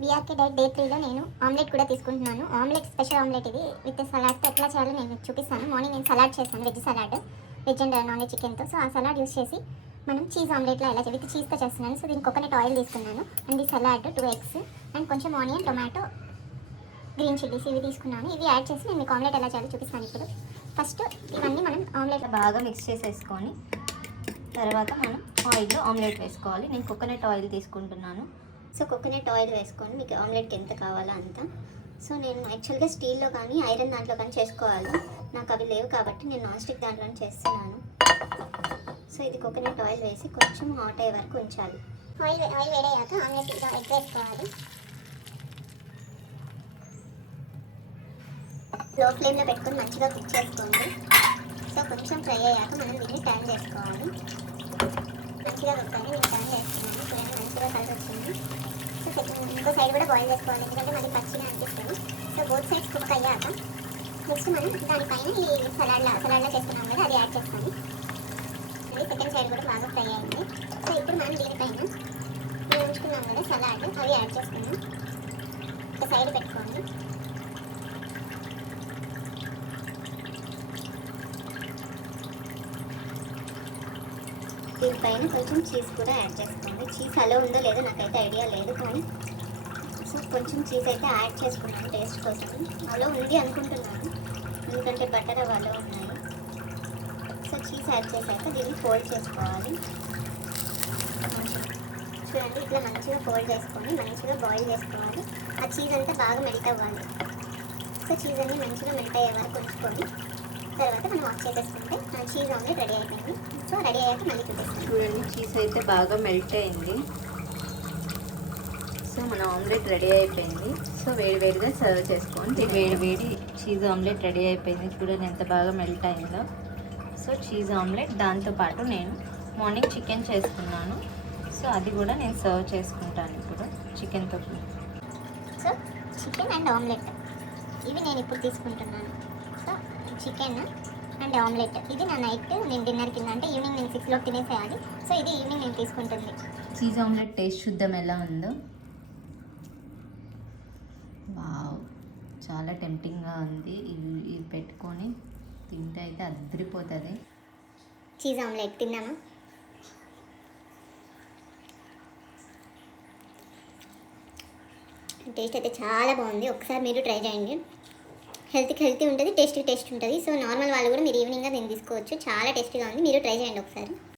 BRK diet day 3లో నేను omelette కూడా తీసుకుంటున్నాను. ఆమ్లెట్ స్పెషల్ ఆమ్లెట్ ఇది విత్ సలాడ్తో ఎట్లా చేయాలో నేను చూపిస్తాను. మార్నింగ్ నేను సలాడ్ చేస్తాను, veg salad, veg and non veg చికెన్తో. సో ఆ సలాడ్ యూస్ చేసి మనం చీజ్ ఆమ్లెట్లో ఎలా విత్ చీజ్తో చేస్తున్నాను. సో దీనికి కోకోనట్ ఆయిల్ తీసుకున్నాను అండ్ ఈ సలాడ్ 2 eggs అండ్ కొంచెం ఆనియన్, టొమాటో, గ్రీన్ చిల్లీస్ ఇవి తీసుకున్నాను. ఇవి యాడ్ చేసి నేను మీకు ఆమ్లెట్ ఎలా చేయాలో చూపిస్తాను. ఇప్పుడు ఫస్ట్ ఇవన్నీ మనం ఆమ్లెట్ బాగా మిక్స్ చేసేసుకొని తర్వాత మనం ఆయిల్లో ఆమ్లెట్ వేసుకోవాలి. నేను కోకోనట్ ఆయిల్ తీసుకుంటున్నాను. సో కోకోనట్ ఆయిల్ వేసుకొని మీకు ఆమ్లెట్కి ఎంత కావాలో అంత. సో నేను యాక్చువల్గా స్టీల్లో కానీ ఐరన్ దాంట్లో కానీ చేసుకోవాలి. నాకు అవి లేవు కాబట్టి నేను నాన్ స్టిక్ దాంట్లోనే చేస్తున్నాను. సో ఇది కోకోనట్ ఆయిల్ వేసి కొంచెం హాట్ అయ్యే వరకు ఉంచాలి. ఆయిల్ వేడయ్యాక ఆమ్లెట్ ఇలా ఎగ్ వేసుకోవాలి. లో ఫ్లేమ్లో పెట్టుకొని మంచిగా కుక్ చేసుకోండి. సో కొంచెం ఫ్రై అయ్యాక మనం దీన్ని టర్న్ చేసుకోవాలి. మంచిగా కుక్కాలి, నేను టర్న్ చేస్తున్నాను. చూడండి మంచిగా కలిసి వచ్చింది. సో ఇంకో సైడ్ కూడా బాయిల్ చేసుకోవాలి, ఎందుకంటే మనకి పచ్చిగా అనిపిస్తుంది. సో బోత్ సైడ్స్ కుక్ అయ్యాక నెక్స్ట్ మనం దానిపైన ఈ సలాడ్లా చేసుకున్నాం కదా, అది యాడ్ చేసుకోండి. అది సెకండ్ సైడ్ కూడా బాగా ఫ్రై అయింది. సో ఇప్పుడు మనం దీనిపైన మనం ఉంచుకున్నాం కదా సలాడ్, అవి యాడ్ చేసుకున్నాం. ఒక సైడ్ పెట్టుకోండి. దీనిపైన కొంచెం చీజ్ కూడా యాడ్ చేసుకోండి. చీజ్ అలా ఉందో లేదో నాకైతే ఐడియా లేదు, కానీ సో కొంచెం చీజ్ అయితే యాడ్ చేసుకున్నాను టేస్ట్ కోసం. అలా ఉంది అనుకుంటున్నాను, ఎందుకంటే బటర్ అవి అలా ఉన్నాయి. సో చీజ్ యాడ్ చేశాక దీన్ని ఫోల్డ్ చేసుకోవాలి. చూడండి ఇట్లా మంచిగా ఫోల్డ్ చేసుకొని మంచిగా బాయిల్ చేసుకోవాలి. ఆ చీజ్ అంతా బాగా మెల్ట్ అవ్వాలి. సో చీజ్ అన్నీ మంచిగా మెల్ట్ అయ్యే వరకు ఉంచుకొని తర్వాత మనం ఆఫ్ చేసేసుకుంటే చీజ్ ఆమ్లెట్ రెడీ అయిపోయింది. సో రెడీ అయ్యాక మళ్ళీ చూపిస్తాను. చూడండి చీజ్ అయితే బాగా మెల్ట్ అయింది. సో మన ఆమ్లెట్ రెడీ అయిపోయింది. సో వేడివేడిగా సర్వ్ చేసుకోండి. వేడి చీజ్ ఆమ్లెట్ రెడీ అయిపోయింది. చూడండి ఎంత బాగా మెల్ట్ అయిందో. సో చీజ్ ఆమ్లెట్, దాంతోపాటు నేను మార్నింగ్ చికెన్ చేసుకున్నాను. సో అది కూడా నేను సర్వ్ చేసుకుంటాను ఇప్పుడు చికెన్తో. సో చికెన్ అండ్ ఆమ్లెట్ ఇవి నేను ఇప్పుడు తీసుకుంటున్నాను. సో చికెన్ అండ్ ఆమ్లెట్ ఇది నా నైట్ నేను డిన్నర్ కింద, అంటే ఈవినింగ్ నేను 6 లోపు తినేసేయాలి. సో ఇది ఈవినింగ్ నేను తీసుకుంటుంది. చీజ్ ఆమ్లెట్ టేస్ట్ చూద్దాం ఎలా ఉందో. వావ్, చాలా టెంప్టింగ్గా ఉంది. ఇవి పెట్టుకొని తింటే అయితే అదిరిపోతుంది. చీజ్ ఆమ్లెట్ తిన్నామా? టేస్ట్ అయితే చాలా బాగుంది. ఒకసారి మీరు ట్రై చేయండి. హెల్తీ ఉంటుంది, టేస్టీ ఉంటుంది. సో నార్మల్ వాళ్ళు కూడా మీరు ఈవినింగ్గా దీన్ని తీసుకోవచ్చు. చాలా టేస్టీగా ఉంది, మీరు ట్రై చేయండి ఒకసారి.